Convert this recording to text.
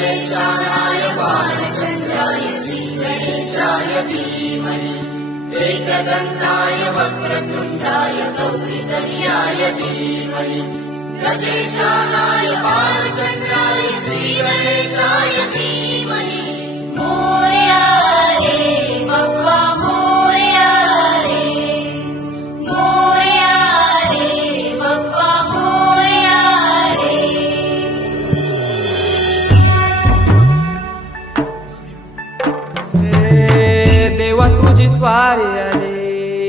गजेशानाय बालचन्द्राय श्रीगणेशाय धीमहि एकदन्ताय वक्रतुण्डाय गौरीतनयाय धीमहि गजेशानाय बालचन्द्राय श्रीगणेशाय धीमहि मोरया रे